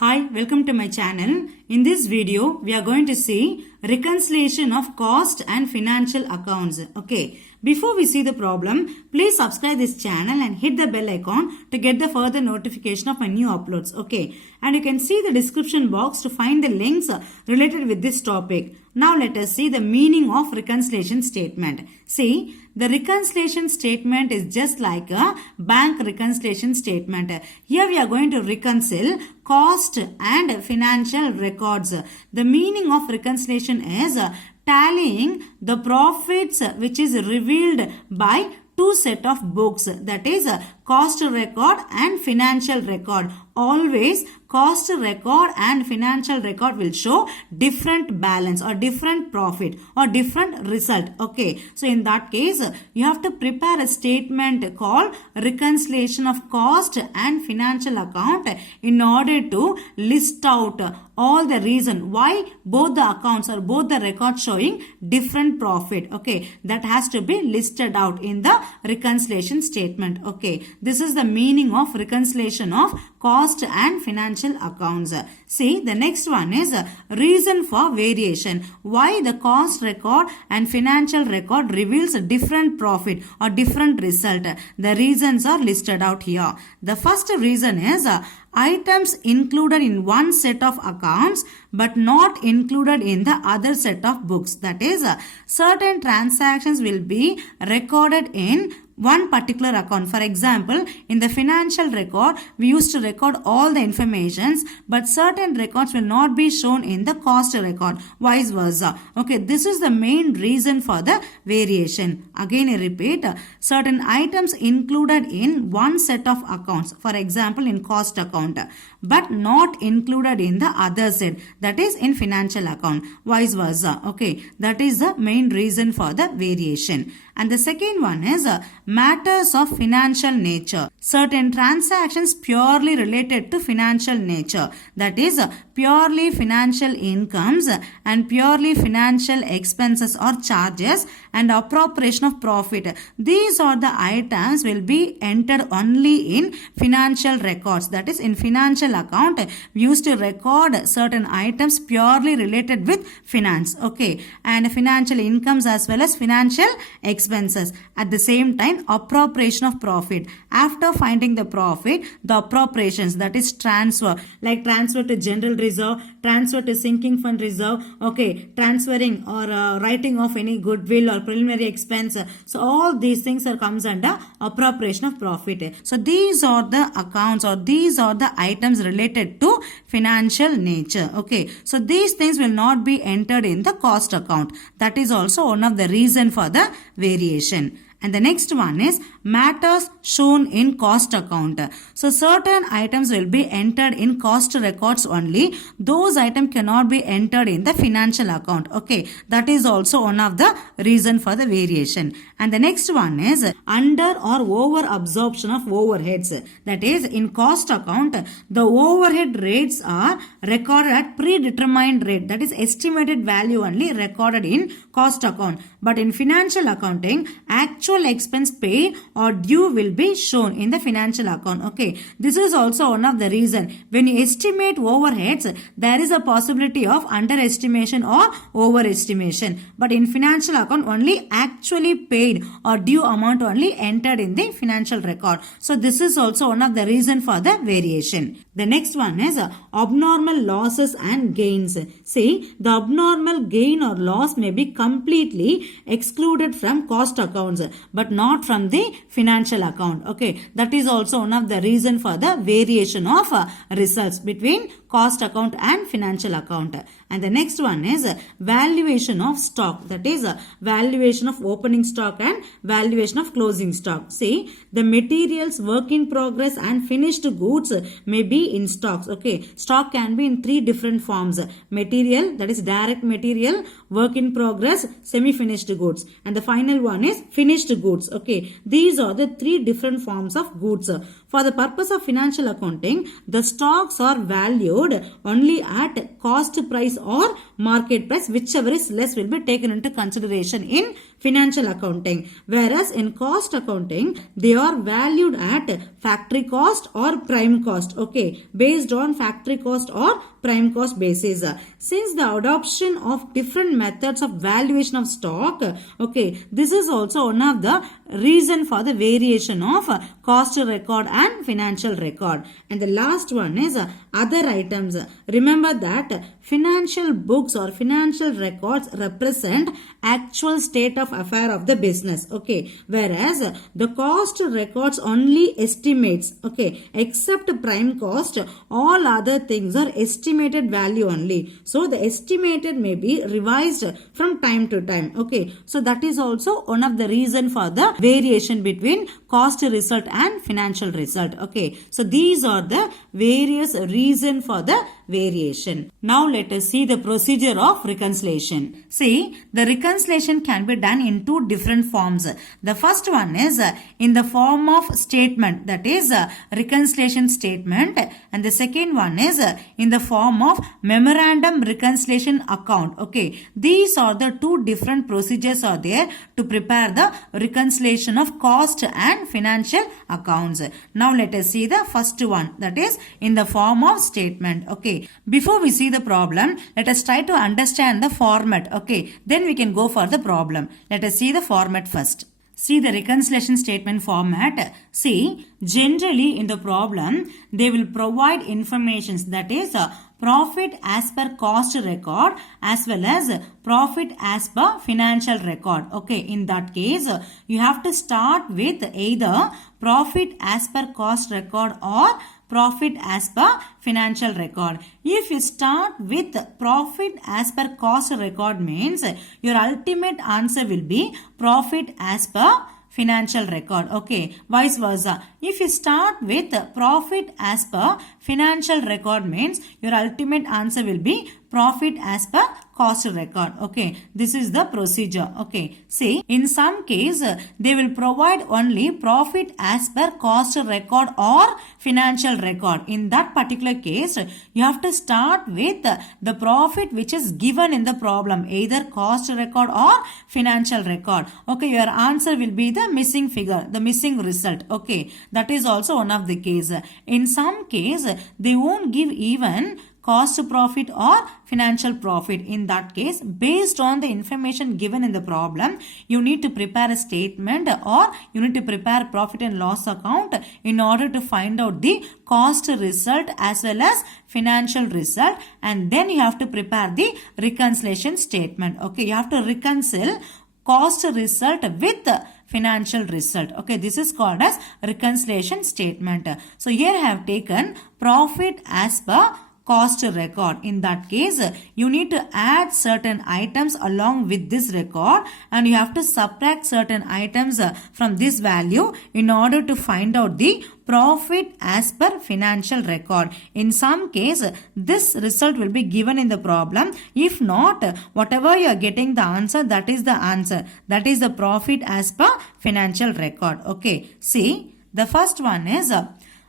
Hi, welcome to my channel. In this video, we are going to see reconciliation of cost and financial accounts. Okay, before we see the problem, please subscribe this channel and hit the bell icon to get the further notification of my new uploads. Okay, and you can see the description box to find the links related with this topic. Now let us see the meaning of reconciliation statement. See, the reconciliation statement is just like a bank reconciliation statement. Here we are going to reconcile cost and financial records. The meaning of reconciliation is tallying the profits which is revealed by two set of books, that is cost record and financial record. Always cost record and financial record will show different balance or different profit or different result. Okay, so in that case you have to prepare a statement called reconciliation of cost and financial account in order to list out all the reason why both the accounts or both the records showing different profit. Okay, that has to be listed out in the reconciliation statement. Okay, this is the meaning of reconciliation of cost and financial accounts. See, the next one is reason for variation. Why the cost record and financial record reveals a different profit or different result. The reasons are listed out here. The first reason is items included in one set of accounts but not included in the other set of books. That is, certain transactions will be recorded in one particular account. For example, in the financial record, we used to record all the informations, but certain records will not be shown in the cost record, vice versa. Okay, this is the main reason for the variation. Again, I repeat, certain items included in one set of accounts, for example, in cost account, but not included in the other set, that is in financial account, vice versa. Okay, that is the main reason for the variation. And the second one is matters of financial nature. Certain transactions purely related to financial nature, that is purely financial incomes and purely financial expenses or charges and appropriation of profit. These are the items will be entered only in financial records, that is in financial account we used to record certain items purely related with finance. Okay, and financial incomes as well as financial expenses. At the same time, appropriation of profit. After finding the profit, the appropriations, that is transfer, like transfer to general reserve, transfer to sinking fund reserve, okay, transferring or writing off any goodwill or preliminary expense. So all these things are comes under appropriation of profit. So these are the accounts or these are the items related to financial nature. Okay, so these things will not be entered in the cost account. That is also one of the reason for the variation. And the next one is matters shown in cost account. So certain items will be entered in cost records only. Those items cannot be entered in the financial account. Okay, that is also one of the reason for the variation. And the next one is under or over absorption of overheads. That is in cost account, the overhead rates are recorded at predetermined rate. That is estimated value only recorded in cost account. But in financial accounting, actual expense paid or due will be shown in the financial account. Okay, this is also one of the reason. When you estimate overheads, there is a possibility of underestimation or overestimation. But in financial account, only actually paid or due amount only entered in the financial record. So this is also one of the reason for the variation. The next one is abnormal losses and gains. See, the abnormal gain or loss may be completely excluded from cost accounts but not from the financial account. Okay, that is also one of the reason for the variation of results between cost account and financial account. And the next one is valuation of stock, that is valuation of opening stock and valuation of closing stock. See, the materials, work in progress and finished goods may be in stocks. Okay, stock can be in three different forms: material, that is direct material, work in progress, semi-finished goods, and the final one is finished goods. Okay, these are the three different forms of goods. For the purpose of financial accounting, the stocks are valued only at cost price or market price, whichever is less will be taken into consideration in financial accounting. Whereas in cost accounting, they are valued at factory cost or prime cost. Okay, based on factory cost or prime cost basis. Since the adoption of different methods of valuation of stock, okay, this is also one of the reason for the variation of cost record and financial record. And the last one is other items. Remember that financial books or financial records represent actual state of affair of the business. Okay, whereas the cost records only estimates. Okay, except prime cost, all other things are estimated value only. So the estimated may be revised from time to time. Okay, so that is also one of the reason for the variation between cost result and financial result. Okay, so these are the various reason for the variation. Now let us see the procedure of reconciliation. See, the reconciliation can be done in two different forms. The first one is in the form of statement, that is reconciliation statement, and the second one is in the form of memorandum reconciliation account. Okay, these are the two different procedures are there to prepare the reconciliation of cost and financial accounts. Now let us see the first one, that is in the form of statement. Okay, before we see the problem, let us try to understand the format. Okay, then we can go for the problem. Let us see the format first. See the reconciliation statement format. See, generally in the problem, they will provide information, that is profit as per cost record as well as profit as per financial record. Okay, in that case, you have to start with either profit as per cost record or profit as per financial record. If you start with profit as per cost record means your ultimate answer will be profit as per financial record. Okay, vice versa. If you start with profit as per financial record means your ultimate answer will be profit as per cost record. Okay, this is the procedure. Okay, see, in some case they will provide only profit as per cost record or financial record. In that particular case, you have to start with the profit which is given in the problem, either cost record or financial record. Okay, your answer will be the missing figure, the missing result. Okay, that is also one of the case. In some case, they won't give even cost profit or financial profit. In that case, based on the information given in the problem, you need to prepare a statement or you need to prepare profit and loss account in order to find out the cost result as well as financial result, and then you have to prepare the reconciliation statement. Okay, you have to reconcile cost result with financial result. Okay, this is called as reconciliation statement. So here I have taken profit as per cost record. In that case, you need to add certain items along with this record and you have to subtract certain items from this value in order to find out the profit as per financial record. In some case, this result will be given in the problem. If not, whatever you are getting the answer, that is the answer. That is the profit as per financial record. Okay, see, the first one is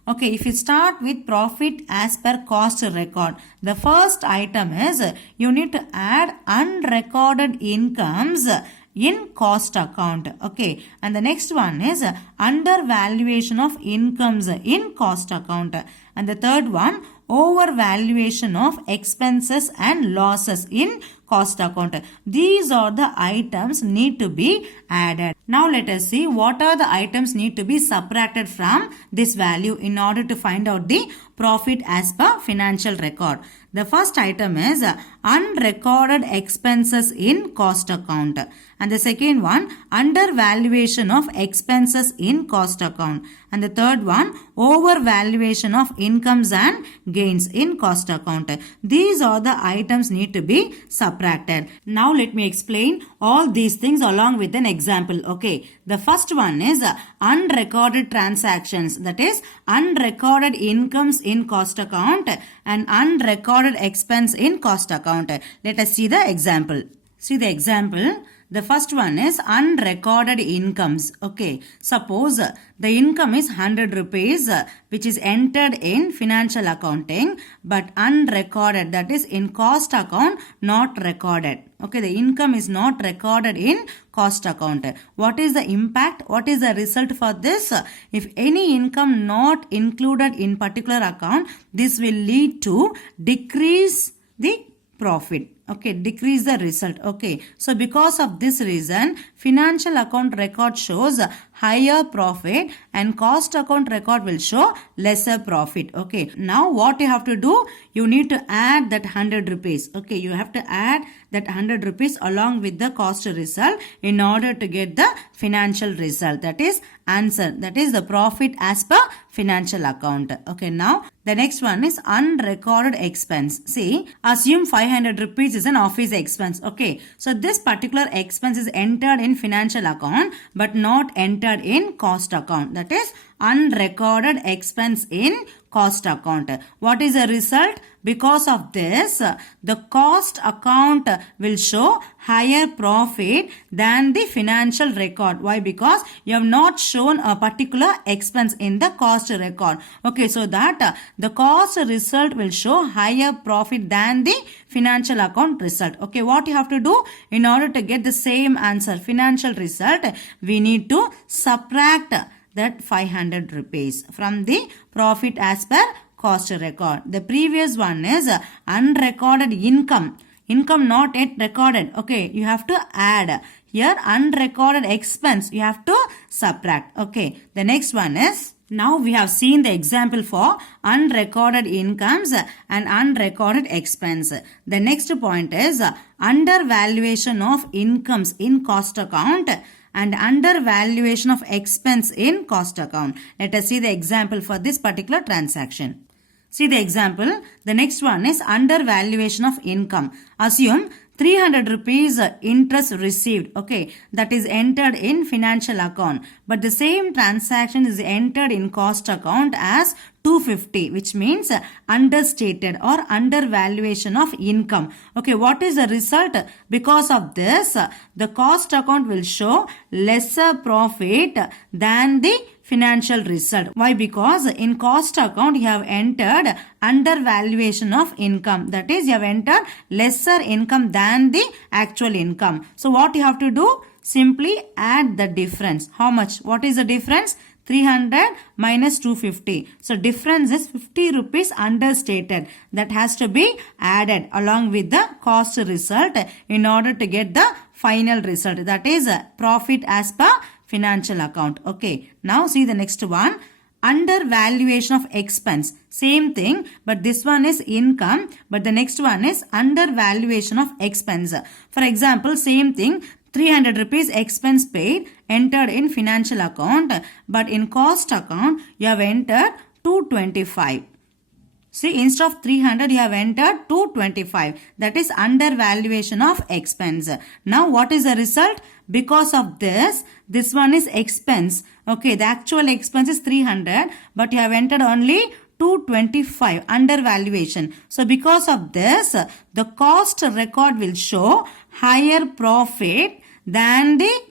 okay, if you start with profit as per cost record, the first item is you need to add unrecorded incomes in cost account. Okay, and the next one is undervaluation of incomes in cost account. And the third one, overvaluation of expenses and losses in cost account. These are the items need to be added. Now let us see what are the items need to be subtracted from this value in order to find out the profit as per financial record. The first item is unrecorded expenses in cost account. And the second one, undervaluation of expenses in cost account. And the third one, overvaluation of incomes and gains in cost account. These are the items need to be subtracted. Now let me explain all these things along with an example. Okay, the first one is unrecorded transactions, that is unrecorded incomes in cost account and unrecorded expense in cost account. Let us see the example. See the example. The first one is unrecorded incomes. Okay, suppose the income is 100 rupees which is entered in financial accounting but unrecorded, that is in cost account not recorded. Okay, the income is not recorded in cost account. What is the impact? What is the result for this? If any income not included in particular account, this will lead to decrease the profit. Okay, decrease the result. Okay, so because of this reason, financial account record shows higher profit and cost account record will show lesser profit. Okay, now what you have to do? You need to add that 100 rupees. Okay, you have to add that 100 rupees along with the cost result in order to get the financial result. That is answer. That is the profit as per financial account. Okay, now the next one is unrecorded expense. See, assume 500 rupees is an office expense. Okay, so this particular expense is entered in financial account but not entered in cost account. That is unrecorded expense in cost account. What is the result? Because of this, the cost account will show higher profit than the financial record. Why? Because you have not shown a particular expense in the cost record. Okay, so that the cost result will show higher profit than the financial account result. Okay, what you have to do in order to get the same answer, financial result, we need to subtract that 500 rupees from the profit as per cost record. The previous one is unrecorded income. Income not yet recorded. Okay, you have to add. Here unrecorded expense, you have to subtract. Okay, the next one is, now we have seen the example for unrecorded incomes and unrecorded expense. The next point is undervaluation of incomes in cost account and undervaluation of expense in cost account. Let us see the example for this particular transaction. See the example. The next one is undervaluation of income. Assume 300 rupees interest received. Okay, that is entered in financial account. But the same transaction is entered in cost account as 250, which means understated or undervaluation of income. Okay, what is the result? Because of this, the cost account will show lesser profit than the financial result. Why? Because in cost account you have entered undervaluation of income. That is, you have entered lesser income than the actual income. So what you have to do? Simply add the difference. How much? What is the difference? 300 minus 250. So difference is 50 rupees understated. That has to be added along with the cost result in order to get the final result. That is profit as per financial account. Okay, now see the next one. Undervaluation of expense. Same thing, but this one is income, but the next one is undervaluation of expense. For example, same thing, 300 rupees expense paid entered in financial account, but in cost account you have entered 225. See, instead of 300 you have entered 225. That is undervaluation of expense. Now what is the result? Because of this, this one is expense. Okay, the actual expense is 300, but you have entered only 225 undervaluation. So because of this, the cost record will show higher profit than the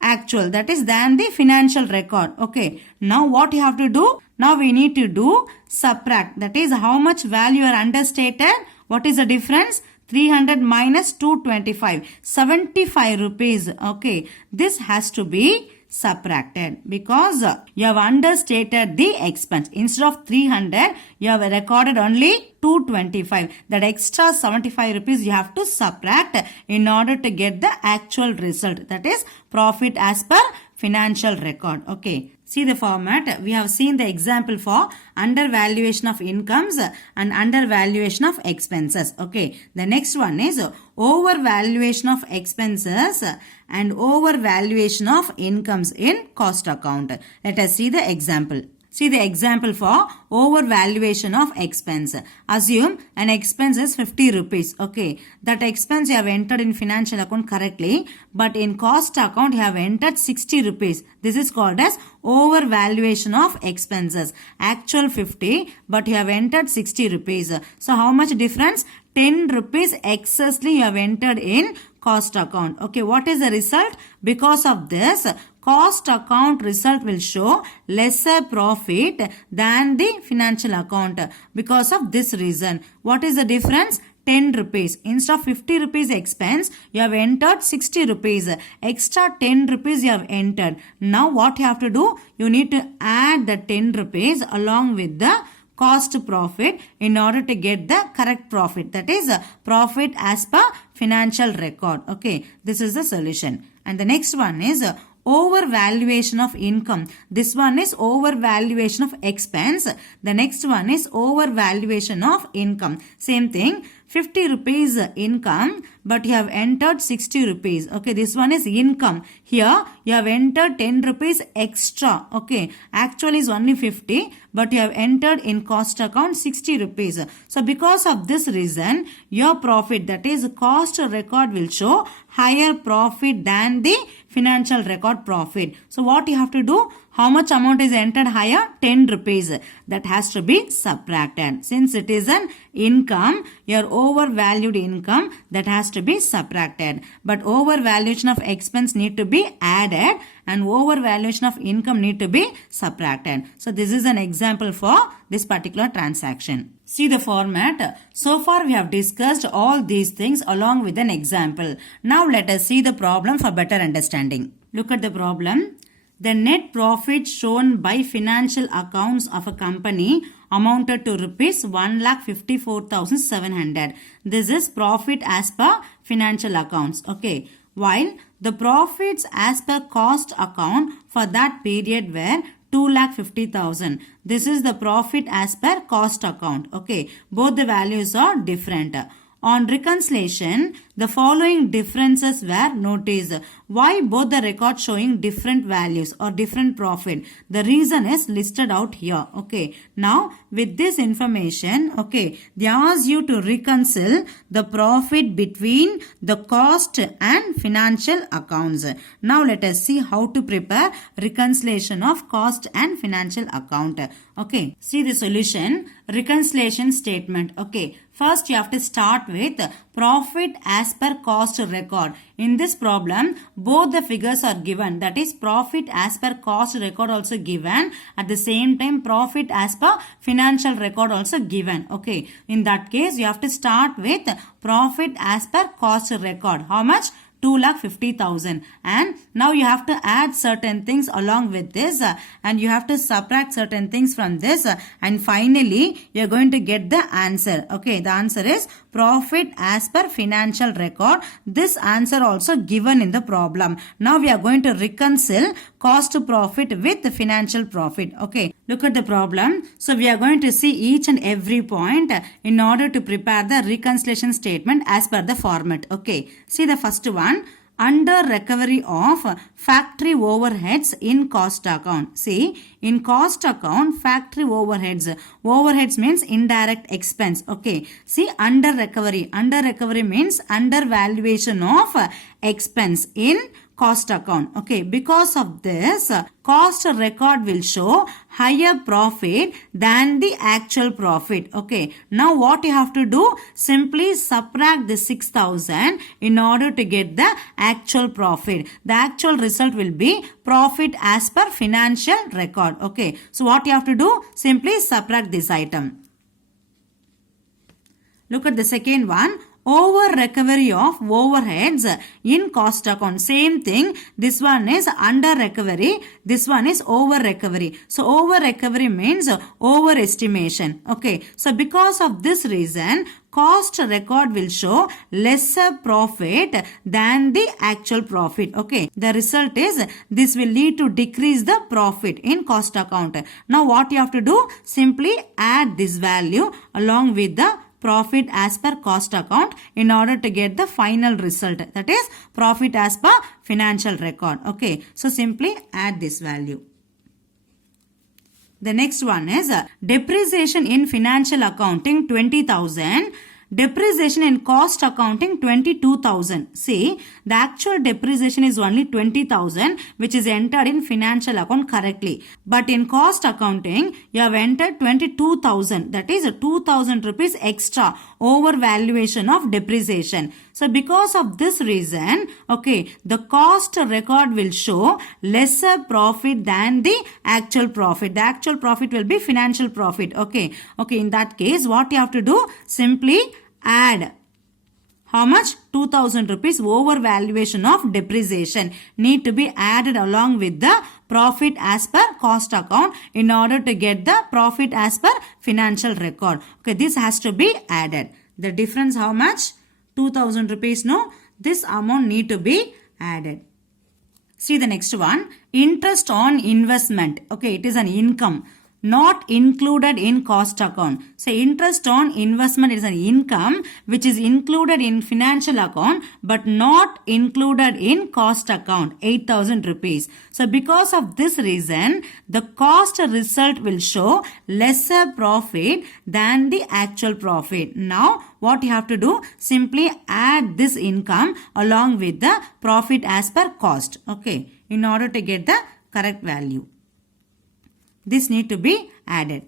actual, that is than the financial record. Okay, now what you have to do? Now we need to do subtract. That is how much value are understated. What is the difference? 300 minus 225, 75 rupees. Okay, this has to be subtracted because you have understated the expense. Instead of 300, you have recorded only 225. That extra 75 rupees you have to subtract in order to get the actual result. That is profit as per financial record. Okay. See the format. We have seen the example for undervaluation of incomes and undervaluation of expenses. Okay. The next one is overvaluation of expenses and overvaluation of incomes in cost account. Let us see the example. See the example for overvaluation of expense. Assume an expense is 50 rupees. Okay. That expense you have entered in financial account correctly, but in cost account you have entered 60 rupees. This is called as overvaluation of expenses. Actual 50, but you have entered 60 rupees. So how much difference? 10 rupees excessly you have entered in cost account. Okay, what is the result? Because of this, cost account result will show lesser profit than the financial account because of this reason. What is the difference? 10 rupees. Instead of 50 rupees expense, you have entered 60 rupees. Extra 10 rupees you have entered. Now what you have to do? You need to add the 10 rupees along with the cost profit in order to get the correct profit. That is profit as per financial record. Okay, this is the solution. And the next one is overvaluation of income. This one is overvaluation of expense. The next one is overvaluation of income. Same thing. 50 rupees income, but you have entered 60 rupees. Okay, this one is income. Here you have entered 10 rupees extra. Okay, actually is only 50, but you have entered in cost account 60 rupees. So because of this reason, your profit, that is cost record, will show higher profit than the financial record profit. So what you have to do? How much amount is entered higher? 10 rupees. That has to be subtracted. Since it is an income, your overvalued income, that has to be subtracted. But overvaluation of expense need to be added and overvaluation of income need to be subtracted. So this is an example for this particular transaction. See the format. So far we have discussed all these things along with an example. Now let us see the problem for better understanding. Look at the problem. The net profit shown by financial accounts of a company amounted to rupees 1,54,700. This is profit as per financial accounts. Okay. While the profits as per cost account for that period were 2,50,000. This is the profit as per cost account. Okay. Both the values are different. On reconciliation, the following differences were noticed. Why both the records showing different values or different profit? The reason is listed out here. Okay. Now, with this information, okay, they ask you to reconcile the profit between the cost and financial accounts. Now, let us see how to prepare reconciliation of cost and financial account. Okay. See the solution. Reconciliation statement. Okay. First, you have to start with profit as per cost record. In this problem, both the figures are given. That is, profit as per cost record also given. At the same time, profit as per financial record also given. Okay. In that case, you have to start with profit as per cost record. How much? 2,50,000. And now you have to add certain things along with this and you have to subtract certain things from this and finally you are going to get the answer. Okay, the answer is profit as per financial record. This answer also given in the problem. Now we are going to reconcile cost profit with the financial profit. Okay, look at the problem. So we are going to see each and every point in order to prepare the reconciliation statement as per the format. Okay, see the first one. Under recovery of factory overheads in cost account. See, in cost account, factory overheads. Overheads means indirect expense. Okay. See, under recovery. Under recovery means undervaluation of expense in cost account. Okay, because of this, cost record will show higher profit than the actual profit. Okay, now what you have to do? Simply subtract the 6,000 in order to get the actual profit. The actual result will be profit as per financial record. Okay, so what you have to do? Simply subtract this item. Look at the second one. Over recovery of overheads in cost account. Same thing. This one is under recovery. This one is over recovery. So over recovery means overestimation. Okay. So because of this reason, cost record will show lesser profit than the actual profit. Okay. The result is this will lead to decrease the profit in cost account. Now what you have to do? Simply add this value along with the profit as per cost account in order to get the final result. That is profit as per financial record. Okay. So simply add this value. The next one is depreciation in financial accounting 20,000. Depreciation in cost accounting 22,000. See, the actual depreciation is only 20,000 which is entered in financial account correctly. But in cost accounting, you have entered 22,000. That is 2,000 rupees extra over valuation of depreciation. So because of this reason, okay, the cost record will show lesser profit than the actual profit. The actual profit will be financial profit. Okay, in that case, what you have to do? Simply add how much? 2000 rupees over valuation of depreciation need to be added along with the profit as per cost account in order to get the profit as per financial record. Okay, this has to be added. The difference how much? 2000 rupees, no? This amount need to be added. See the next one. Interest on investment. Okay, it is an income not included in cost account. So interest on investment is an income which is included in financial account but not included in cost account, 8000 rupees. So because of this reason, the cost result will show lesser profit than the actual profit. Now what you have to do? Simply add this income along with the profit as per cost. Okay, in order to get the correct value. This need to be added.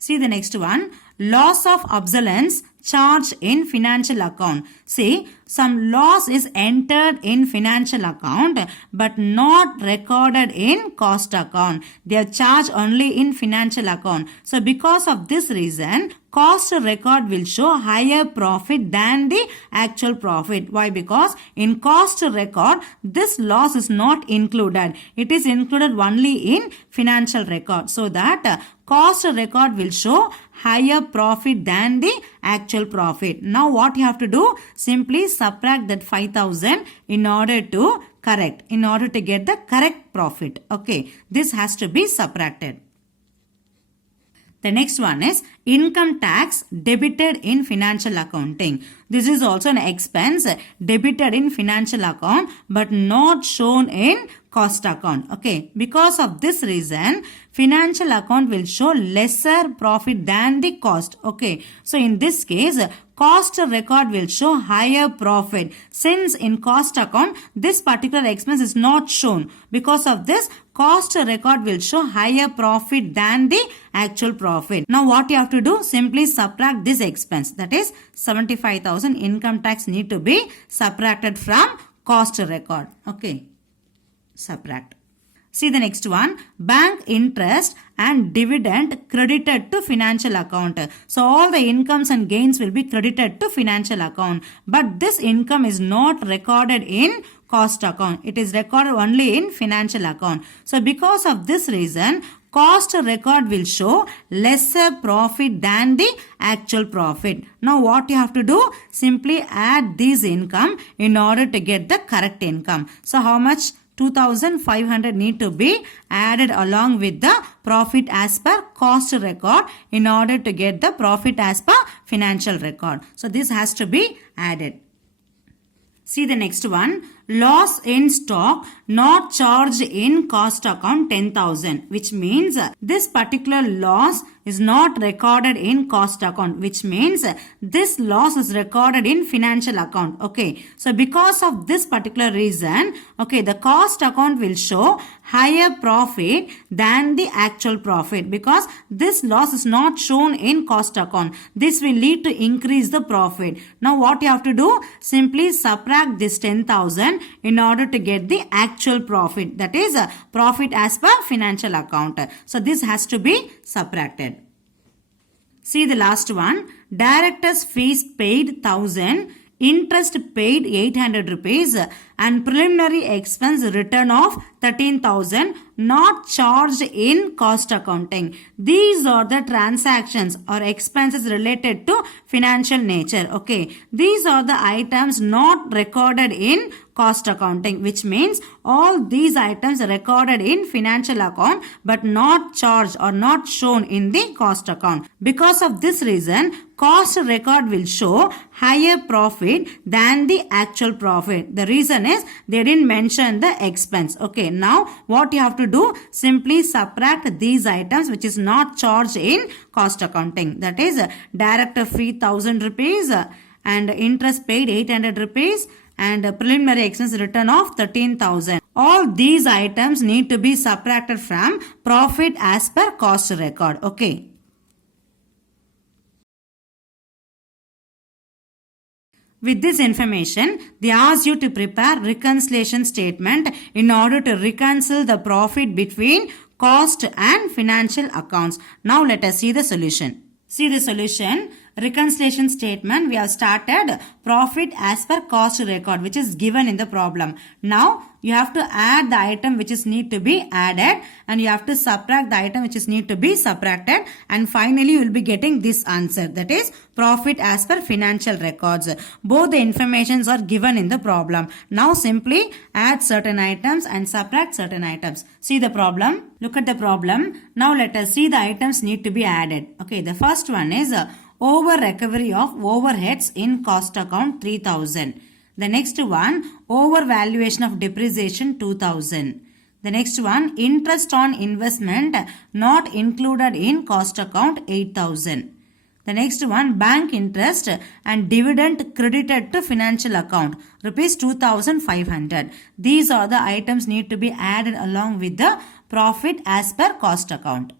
See the next one. Loss of obsolescence charged in financial account. See, some loss is entered in financial account but not recorded in cost account. They are charged only in financial account. So because of this reason, cost record will show higher profit than the actual profit. Why? Because in cost record, this loss is not included. It is included only in financial record. So that cost record will show higher profit than the actual profit. Now what you have to do? Simply subtract that 5000 in order to get the correct profit. Okay, this has to be subtracted. The next one is income tax debited in financial accounting. This is also an expense debited in financial account but not shown in cost account. Okay, because of this reason, financial account will show lesser profit than the cost. Okay, so in this case, cost record will show higher profit. Since in cost account, this particular expense is not shown. Because of this, cost record will show higher profit than the actual profit. Now what you have to do? Simply subtract this expense. That is 75,000 income tax need to be subtracted from cost record. Okay, subtract. See the next one. Bank interest and dividend credited to financial account. So all the incomes and gains will be credited to financial account. But this income is not recorded in cost account. It is recorded only in financial account. So because of this reason, cost record will show lesser profit than the actual profit. Now what you have to do? Simply add this income in order to get the correct income. So how much? 2500 need to be added along with the profit as per cost record in order to get the profit as per financial record. So this has to be added. See the next one. Loss in stock not charged in cost account 10,000, which means this particular loss is not recorded in cost account, which means this loss is recorded in financial account. Okay, so because of this particular reason, okay, the cost account will show higher profit than the actual profit because this loss is not shown in cost account. This will lead to increase the profit. Now what you have to do? Simply subtract this 10,000 in order to get the actual profit, that is profit as per financial account. So this has to be subtracted. See the last one. Directors fees paid 1000, interest paid 800 rupees and preliminary expense return of 13,000 not charged in cost accounting. These are the transactions or expenses related to financial nature. Okay, these are the items not recorded in cost accounting, which means all these items are recorded in financial account but not charged or not shown in the cost account. Because of this reason, cost record will show higher profit than the actual profit. The reason is they didn't mention the expense. Okay, now what you have to do? Simply subtract these items which is not charged in cost accounting. That is director fee 1000 rupees and interest paid 800 rupees and preliminary expense return of 13,000. All these items need to be subtracted from profit as per cost record. Okay. With this information, they ask you to prepare reconciliation statement in order to reconcile the profit between cost and financial accounts. Now let us see the solution. See the solution. Reconciliation statement, we have started profit as per cost record, which is given in the problem. Now you have to add the item which is need to be added, and you have to subtract the item which is need to be subtracted, and finally you will be getting this answer, that is profit as per financial records. Both the informations are given in the problem. Now simply add certain items and subtract certain items. See the problem. Look at the problem. Now let us see the items need to be added. Okay, the first one is over recovery of overheads in cost account 3000. The next one, over valuation of depreciation 2000. The next one, interest on investment not included in cost account 8000. The next one, bank interest and dividend credited to financial account rupees 2500. These are the items need to be added along with the profit as per cost account.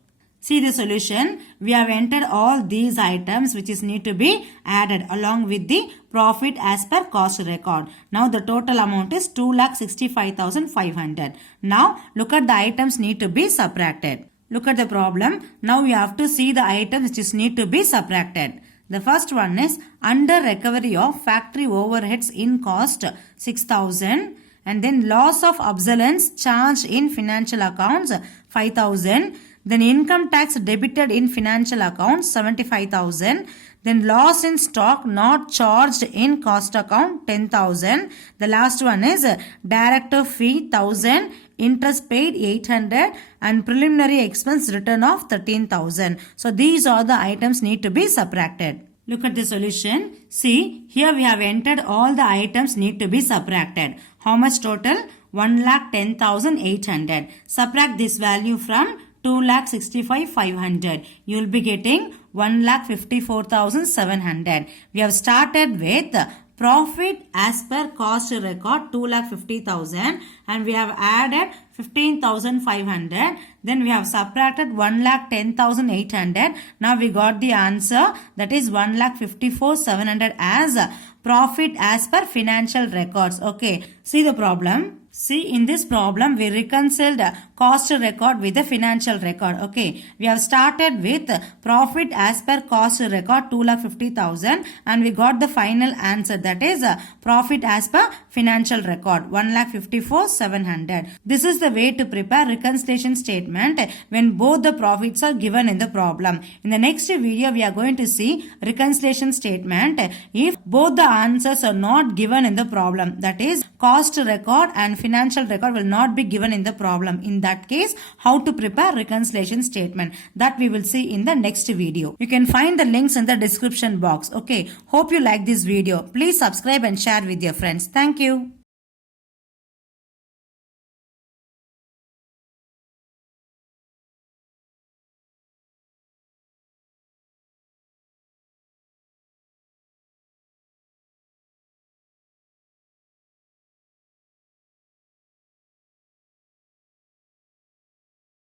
See the solution. We have entered all these items which is need to be added along with the profit as per cost record. Now the total amount is 2,65,500. Now look at the items need to be subtracted. Look at the problem. Now we have to see the items which is need to be subtracted. The first one is under recovery of factory overheads in cost 6,000. And then loss of obsolescence charged in financial accounts 5,000. Then income tax debited in financial accounts 75,000. Then loss in stock not charged in cost account 10,000. The last one is director fee 1,000, interest paid 800, and preliminary expense return of 13,000. So these are the items need to be subtracted. Look at the solution. See, here we have entered all the items need to be subtracted. How much total? 1,10,800. Subtract this value from 2,65,500. You will be getting 1,54,700. We have started with profit as per cost record 2,50,000, and we have added 15,500. Then we have subtracted 1,10,800. Now we got the answer, that is 1,54,700 as profit as per financial records. Okay, see the problem. See, in this problem, we reconciled cost record with the financial record. Okay, we have started with profit as per cost record 2,50,000, and we got the final answer, that is profit as per financial record 1,54,700. This is the way to prepare reconciliation statement when both the profits are given in the problem. In the next video, we are going to see reconciliation statement if both the answers are not given in the problem, that is cost record and financial record will not be given in the problem. In that case, how to prepare reconciliation statement, that we will see in the next video. You can find the links in the description box. Okay, hope you like this video. Please subscribe and share with your friends. Thank you.